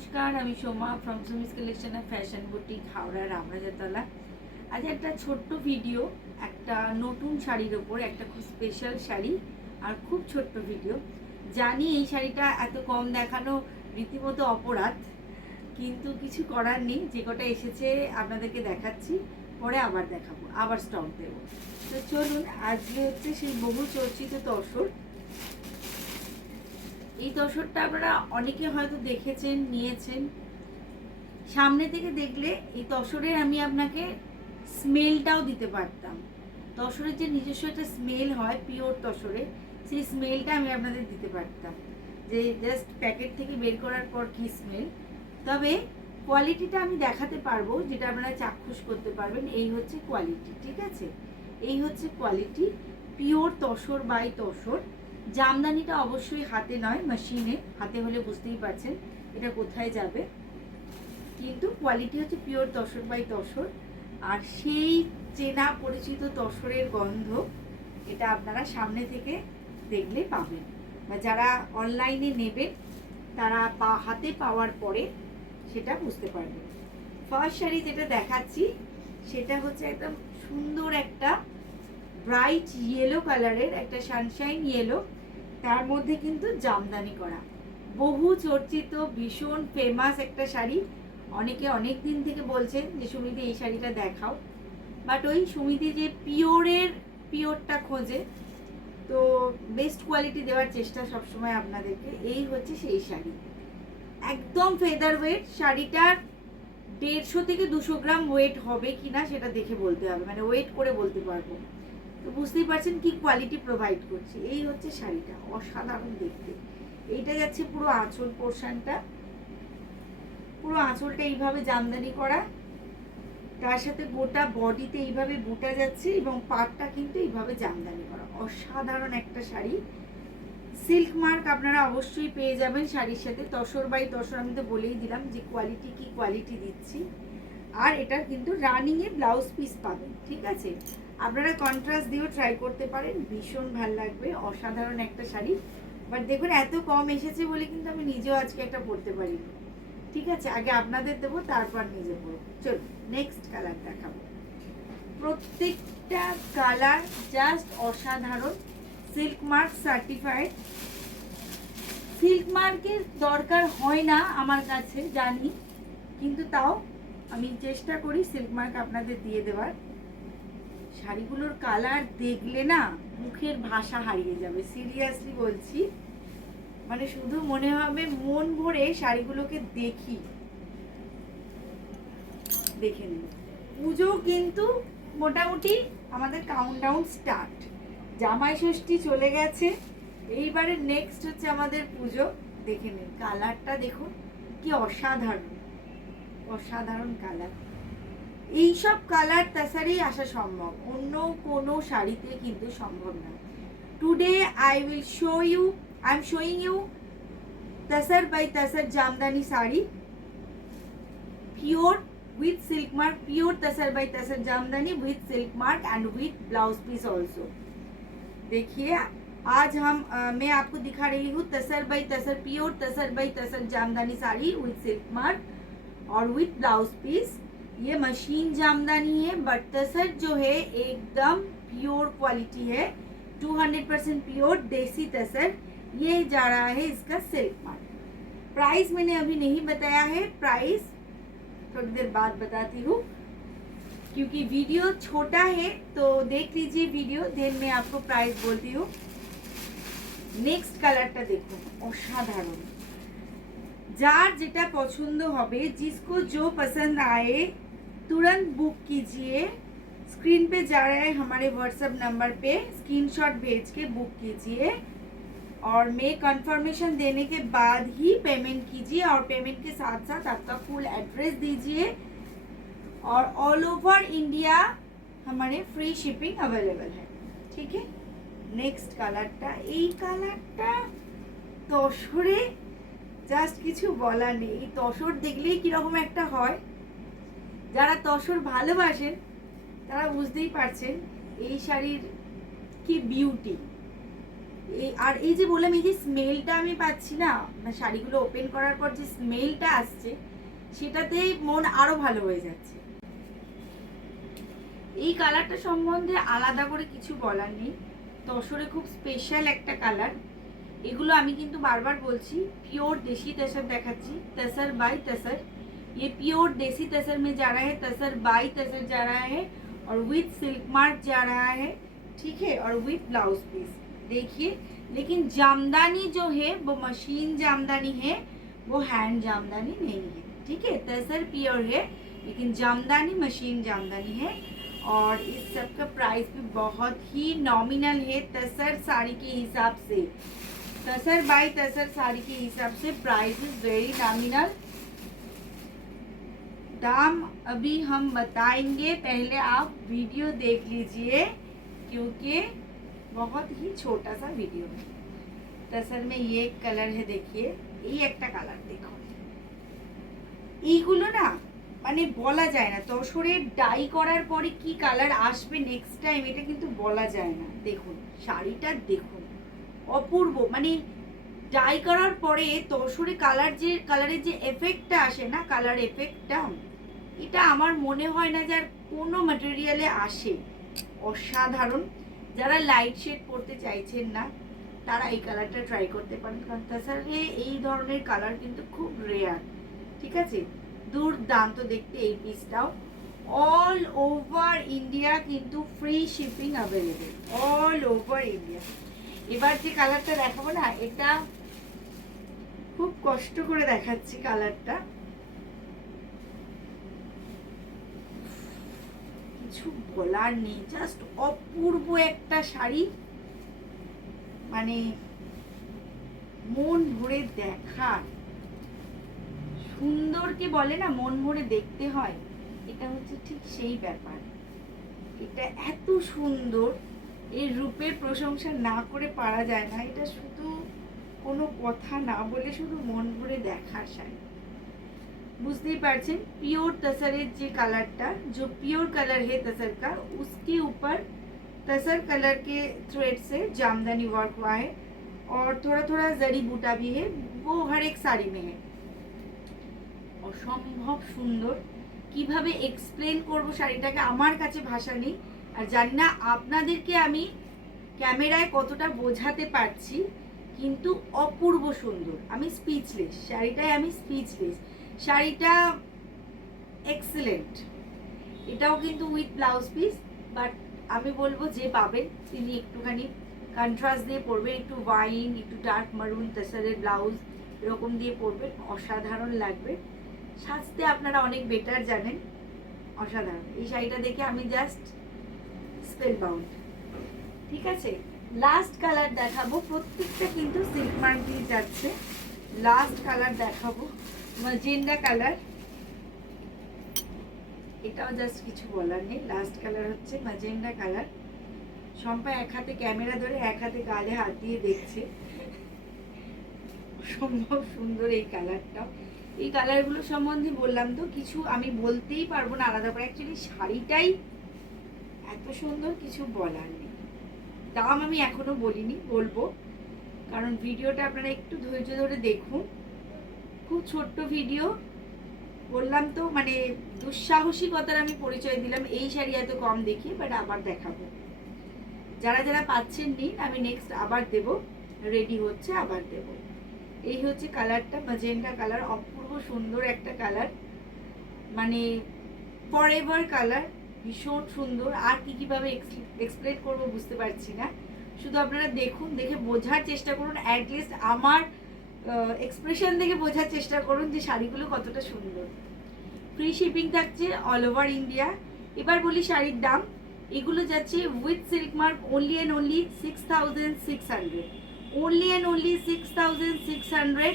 নমস্কার, আমি Soma from Sumi's collection of fashion boutique, Howrah Ramrajatala. আজ একটা ছোট্ট ভিডিও, একটা নতুন শাড়ির ওপর, একটা খুব স্পেশাল শাড়ি আর খুব ছোট্ট ভিডিও। জানি এই শাড়িটা এত কম দেখানো রীতিমতো অপরাধ, কিন্তু কিছু করার নেই। যে কটা এসেছে আপনাদেরকে দেখাচ্ছি, পরে আবার দেখাবো, আবার স্টক দেবো। তো চলুন, আজকে হচ্ছে সেই বহু চর্চিত তসর। এই তসরটা আপনারা অনেকে হয়তো দেখেছেন, নিয়েছেন। সামনে থেকে দেখলে এই তসরের আমি আপনাকে স্মেলটাও দিতে পারতাম। তসরের যে নিজস্ব একটা স্মেল হয় পিওর তসরে, সেই স্মেলটা আমি আপনাদের দিতে পারতাম, যে জাস্ট প্যাকেট থেকে বের করার পর কি স্মেল। তবে কোয়ালিটিটা আমি দেখাতে পারবো, যেটা আপনারা চাক্ষুষ করতে পারবেন। এই হচ্ছে কোয়ালিটি, ঠিক আছে? এই হচ্ছে quality, pure tussar by tussar. জামদানিটা অবশ্যই হাতে নয়, মেশিনে। হাতে হলে বুঝতেই পারছেন এটা কোথায় যাবে, কিন্তু কোয়ালিটি হচ্ছে পিওর তসর বাই তসর। আর সেই চেনা পরিচিত তসরের গন্ধ এটা আপনারা সামনে থেকে দেখলে পাবেন, বা যারা অনলাইনে নেবেন তারা হাতে পাওয়ার পরে সেটা বুঝতে পারবেন। ফার্স্ট শাড়ি যেটা দেখাচ্ছি সেটা হচ্ছে একদম সুন্দর একটা ব্রাইট ইয়েলো কালারের, একটা সানশাইন ইয়েলো, তার মধ্যে কিন্তু জামদানি করা, বহু চর্চিত, ভীষণ ফেমাস একটা শাড়ি। অনেকে অনেক দিন থেকে বলছেন যে সুমিদি এই শাড়িটা দেখাও, বাট ওই সুমিদি যে পিওরটা খোঁজে, তো বেস্ট কোয়ালিটি দেওয়ার চেষ্টা সবসময় আপনাদেরকে। এই হচ্ছে সেই শাড়ি, একদম ফেদার ওয়েট। শাড়িটার 150 থেকে 200 গ্রাম ওয়েট হবে কিনা সেটা দেখে বলতে হবে, মানে ওয়েট করে বলতে পারবো। তো বুঝতেই পারছেন কি কোয়ালিটি প্রোভাইড করছি। এই হচ্ছে শাড়িটা, অসাধারণ দেখতে। এইটা যাচ্ছে পুরো আঁচল পোর্শনটা, পুরো আঁচলটা এইভাবে জামদানি করা, তার সাথে গোটা বডিতে এইভাবে বুটা যাচ্ছে, এবং পাটটা কিন্তু এইভাবে জামদানি করা। অসাধারণ একটা শাড়ি। সিল্ক মার্ক আপনারা অবশ্যই পেয়ে যাবেন শাড়ির সাথে। তসর বাই তসর আমি তো বলেই দিলাম যে কোয়ালিটি কি কোয়ালিটি দিচ্ছি। আর এটা কিন্তু রানিংয়ে ব্লাউজ পিস পাবেন, ঠিক আছে? আপনারা কন্ট্রাস্ট দিয়েও ট্রাই করতে পারেন, ভীষণ ভালো লাগবে। অসাধারণ একটা শাড়ি। বাট দেখুন এত কম এসেছে বলে কিন্তু আমি নিজেও আজকে একটা পরতে পারি, ঠিক আছে? আগে আপনাদের দেবো, তারপর নিজে পরবো। চলুন নেক্সট কালার দেখাবো। প্রত্যেকটা কালার জাস্ট অসাধারণ, সিল্ক মার্ক সার্টিফাইড। সিল্ক মার্কের দরকার হয় না আমার কাছে, জানি, কিন্তু তাও আমি চেষ্টা করি সিল্ক মার্ক আপনাদের দিয়ে দেওয়ার। শাড়িগুলোর কালার দেখলে না মুখের ভাষা হারিয়ে যাবে, সিরিয়াসলি বলছি। মানে শুধু মনে হবে মন ভরে শাড়িগুলোকে দেখি। দেখে নিন, পুজো কিন্তু মোটামুটি আমাদের কাউন্টডাউন স্টার্ট। জামাই ষষ্ঠী চলে গেছে, এইবারে নেক্সট হচ্ছে আমাদের পুজো। দেখে নিন কালারটা, দেখুন কি অসাধারণ, অসাধারণ কালার। এইসব কালার তাছাড়াই আসা সম্ভব, অন্য কোনো শাড়িতে কিন্তু সম্ভব না। Today I am showing you tasar by tasar Jamdani sari, pure with silk mark, pure tasar by tasar Jamdani with silk mark and with blouse piece also। देखिए आज मैं आपको दिखा रही हूँ tussar by tussar, pure tussar by tasar Jamdani sari with silk mark और with ब्लाउज पीस। ये machine Jamdani है, बट तसर जो है एकदम प्योर क्वालिटी है, 200% प्योर देसी तसर। ये जा रहा है इसका सिल्क मार्क। प्राइस मैंने अभी नहीं बताया है, प्राइस थोड़ी देर बाद बताती हूँ, क्योंकि वीडियो छोटा है। तो देख लीजिए वीडियो, देन मैं आपको प्राइस बोलती हूँ। नेक्स्ट कलरটা দেখুন, অসাধারণ। যার যেটা পছন্দ হবে, जिसको जो पसंद आए तुरंत बुक कीजिए। स्क्रीन पे जा रहा है हमारे व्हाट्सएप नंबर पे, स्क्रीनशॉट भेज के बुक कीजिए और मैं कंफर्मेशन देने के बाद ही पेमेंट कीजिए, और पेमेंट के साथ साथ आपका फुल एड्रेस दीजिए, और ऑल ओवर इंडिया हमारे फ्री शिपिंग अवेलेबल है, ठीक है? नेक्स्ट কালারটা, এই কালারটা তসরে জাস্ট কিছু বলার নেই। এই তসর দেখলেই কীরকম একটা হয়, যারা তসর ভালোবাসেন তারা বুঝতেই পারছেন এই শাড়ির কি বিউটি। আর এই যে বললাম, এই যে স্মেলটা আমি পাচ্ছি না, শাড়িগুলো ওপেন করার পর যে স্মেলটা আসছে, সেটাতেই মন আরো ভালো হয়ে যাচ্ছে। এই কালারটা সম্বন্ধে আলাদা করে কিছু বলার নেই, তসরে খুব স্পেশাল একটা কালার। এগুলো আমি কিন্তু বারবার বলছি, পিওর দেশি तसर দেখাচ্ছি, तसर बाय तसर। ये प्योर देसी तसर में जा रहा है, तसर बाय तसर जा रहा है, और विथ सिल्क मार्क जा रहा है, ठीक है, और विथ ब्लाउज पीस। देखिए, लेकिन जामदानी जो है वो मशीन जामदानी है, वो हैंड जामदानी नहीं है, ठीक है। तसर प्योर है, लेकिन जामदानी मशीन जामदानी है। और इस सब का प्राइस भी बहुत ही नॉमिनल है तसर साड़ी के हिसाब से। तसर बाय तसर साड़ी के हिसाब से प्राइस इज वेरी नॉमिनल। दाम अभी हम बताएंगे, पहले आप वीडियो देख लीजिए, क्योंकि बहुत ही छोटा सा वीडियो है। तसर में ये कलर है, देखिए, ये एक कलर देखो, এইগুলো না মানে বলা যায় না, তসরে ডাই করার পরে কি কালার আসবে নেক্সট টাইম, এটা কিন্তু বলা যায় না। দেখুন শাড়িটা, দেখুন অপূর্ব, মানে ডাই করার পরে তসরে কালারের যে এফেক্টটা আসে না, কালার এফেক্টটা, এটা আমার মনে হয় না যে আর কোনো ম্যাটেরিয়ালে আসে। অসাধারণ। যারা লাইট শেড পরতে চাইছেন না, তারা এই কালারটা ট্রাই করতে পারেন, কারণ তাছাড়া এই ধরনের কালার কিন্তু খুব রেয়ার, ঠিক আছে। দুর্দান্ত দেখতে এই পিসটাও। অল ওভার ইন্ডিয়া কিন্তু free shipping available, all over India. এবার যে কালারটা দেখাবো না, এটা খুব কষ্ট করে দেখাচ্ছি কালারটা, কিছু বলার নেই, জাস্ট অপূর্ব একটা শাড়ি, মানে মন ভরে দেখার। সুন্দরকে বলে না মন ভরে দেখতে হয়, এটা হচ্ছে ঠিক সেই ব্যাপার। এটা এত সুন্দর, এই রূপের প্রশংসা না করে পারা যায় না। এটা শুধু কোনো কথা না বলে শুধু মন ভরে দেখার শাড়ি। বুঝতেই পারছেন, পিওর तसरेর যে কালারটা, जो प्योर कलर है तसर का, उसके ऊपर तसर कलर के थ्रेड से जामदानी वर्क हुआ है, और थोड़ा थोड़ा जरी बूटा भी है, वो हर एक साड़ी में है। অসম্ভব সুন্দর। কিভাবে এক্সপ্লেন করব শাড়িটাকে, আমার কাছে ভাষা নেই। আর জানি না আপনাদেরকে আমি ক্যামেরায় কতটা বোঝাতে পারছি, কিন্তু অপূর্ব সুন্দর। আমি স্পিচলেস, শাড়িটায় আমি স্পিচলেস। শাড়িটা এক্সেলেন্ট। এটাও কিন্তু উইথ ব্লাউজ পিস, বাট আমি বলবো যে পাবেন তিনি একটুখানি কন্ট্রাস্ট দিয়ে পরবেন, একটু ওয়াইন, একটু ডার্ক মারুন তসরের ব্লাউজ এরকম দিয়ে পরবেন, অসাধারণ লাগবে। সাজতে আপনারা অনেক বেটার জানেন, অসাধারণ। এই শাড়িটা দেখে আমি জাস্ট স্পেল বাউন্ড, ঠিক আছে। লাস্ট কালার দেখাবো, প্রত্যেকটা কিন্তু সিল্ক মার্ক দিয়ে যাচ্ছে। লাস্ট কালার দেখাবো, ম্যাজেন্ডা কালার। এটাও জাস্ট কিছু বলার নেই, লাস্ট কালার হচ্ছে ম্যাজেন্ডা কালার। শম্পা এক হাতে ক্যামেরা ধরে এক হাতে গালে হাত দিয়ে দেখছে, অসম্ভব সুন্দর এই কালারটা। এই কালারগুলো সম্বন্ধে বললাম তো কিছু আমি বলতেই পারবো না আলাদা করে, অ্যাকচুয়ালি শাড়িটাই এত সুন্দর, কিছু বলার নেই। দাম আমি এখনো বলিনি, বলবো, কারণ ভিডিওটা আপনারা একটু ধৈর্য ধরে দেখুন। খুব ছোট্ট ভিডিও, বললাম তো, মানে দুঃসাহসিকতার আমি পরিচয় দিলাম এই শাড়ি এত কম দেখিয়ে, বাট আবার দেখাবো। যারা যারা পাচ্ছেন নিন, আমি নেক্সট আবার দেব, রেডি হচ্ছে আবার দেব। এই হচ্ছে কালারটা, ম্যাজেন্ডা কালার, অপূর্ব সুন্দর একটা কালার, মানে ফরএভার কালার, ভীষণ সুন্দর। আর কিভাবে এক্সপ্লেন করবো বুঝতে পারছি না, শুধু আপনারা দেখুন, দেখে বোঝার চেষ্টা করুন, অ্যাটলিস্ট আমার এক্সপ্রেশন দেখে বোঝার চেষ্টা করুন যে শাড়িগুলো কতটা সুন্দর। ফ্রি শিপিং থাকছে অল ওভার ইন্ডিয়া। এবার বলি শাড়ির দাম। এগুলো যাচ্ছে with silk mark only and only 6600, only and only 6600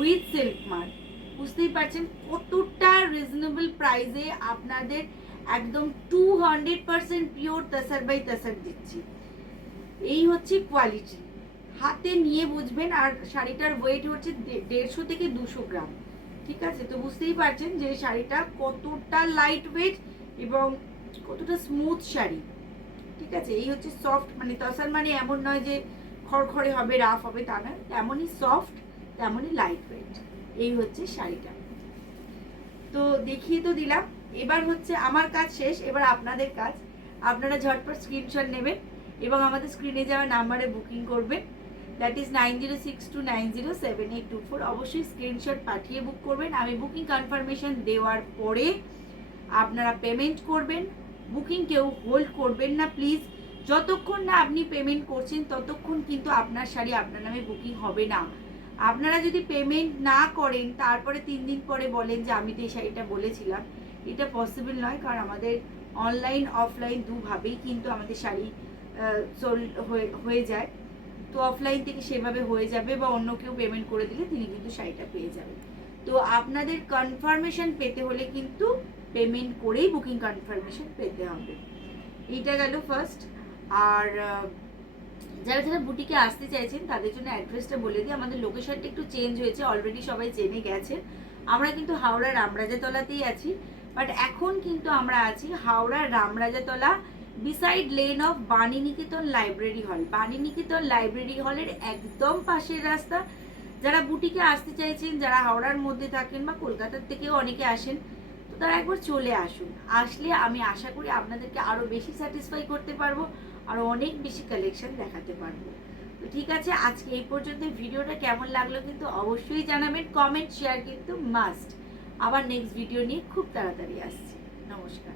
with silk mark. বুঝতেই পারছেন কতটা রিজনেবল প্রাইসে আপনাদের একদম 200% পিওর তসর বাই তসর দিচ্ছি। এই হচ্ছে কোয়ালিটি, হাতে নিয়ে বুঝবেন। আর শাড়িটার ওয়েট হচ্ছে 150 থেকে 200 গ্রাম, ঠিক আছে। তো বুঝতেই পারছেন যে শাড়িটা কতটা লাইট ওয়েট এবং কতটা স্মুথ শাড়ি, ঠিক আছে। এই হচ্ছে সফট, মানে তসর মানে এমন নয় যে খড়খড়ে হবে, রাফ হবে তা না, তেমনই সফট, তেমনই লাইট ওয়েট। এই হচ্ছে শাড়িটা। তো দেখিয়ে তো দিলাম, এবার হচ্ছে আমার কাজ শেষ, এবার আপনাদের কাজ। আপনারা ঝটপট স্ক্রিনশট নেবেন এবং আমাদের স্ক্রিনে যাওয়া নাম্বারে বুকিং করবেন, দ্যাট ইজ 9062907824। অবশ্যই স্ক্রিনশট পাঠিয়ে বুক করবেন। আমি বুকিং কনফার্মেশন দেওয়ার পরে আপনারা পেমেন্ট করবেন। বুকিং কেউ হোল্ড করবেন না প্লিজ। যতক্ষণ না আপনি পেমেন্ট করছেন ততক্ষণ কিন্তু আপনার শাড়ি আপনার নামে বুকিং হবে না। আপনারা যদি পেমেন্ট না করেন তারপরে 3 দিন পরে বলেন যে আমি তো এই শাড়িটা বলেছিলাম, এটা পসিবল নয়। কারণ আমাদের অনলাইন অফলাইন দুভাবেই কিন্তু আমাদের শাড়ি সোল্ড হয়ে যায়। তো অফলাইন থেকে সেভাবে হয়ে যাবে, বা অন্য কেউ পেমেন্ট করে দিলে তিনি কিন্তু শাড়িটা পেয়ে যাবেন। তো আপনাদের কনফার্মেশন পেতে হলে কিন্তু পেমেন্ট করেই বুকিং কনফার্মেশন পেতে হবে। এইটা গেল ফার্স্ট। আর যারা যারা বুটিকে আসতে চাইছেন তাদের জন্য অ্যাড্রেসটা বলে দিই। আমাদের লোকেশনটা একটু চেঞ্জ হয়েছে, অলরেডি সবাই জেনে গেছেন। আমরা কিন্তু হাওড়া রামরাজাতলাতেই আছি, বাট এখন কিন্তু আমরা আছি Howrah Ramrajatala beside lane of Baniniketan library hall. Baniniketan library হলের একদম পাশের রাস্তা। যারা বুটিকে আসতে চাইছেন, যারা হাওড়ার মধ্যে থাকেন বা কলকাতার থেকেও অনেকে আসেন, তো তারা একবার চলে আসুন। আসলে আমি আশা করি আপনাদেরকে আরও বেশি স্যাটিসফাই করতে পারবো, আরও অনেক বেশি কালেকশন দেখাতে পারবো। তো ঠিক আছে, আজকে এই পর্যন্ত। ভিডিওটা কেমন লাগলো কিন্তু অবশ্যই জানাবেন, কমেন্ট শেয়ার কিন্তু মাস্ট। আবার নেক্সট ভিডিও নিয়ে খুব তাড়াতাড়ি আসছি। নমস্কার।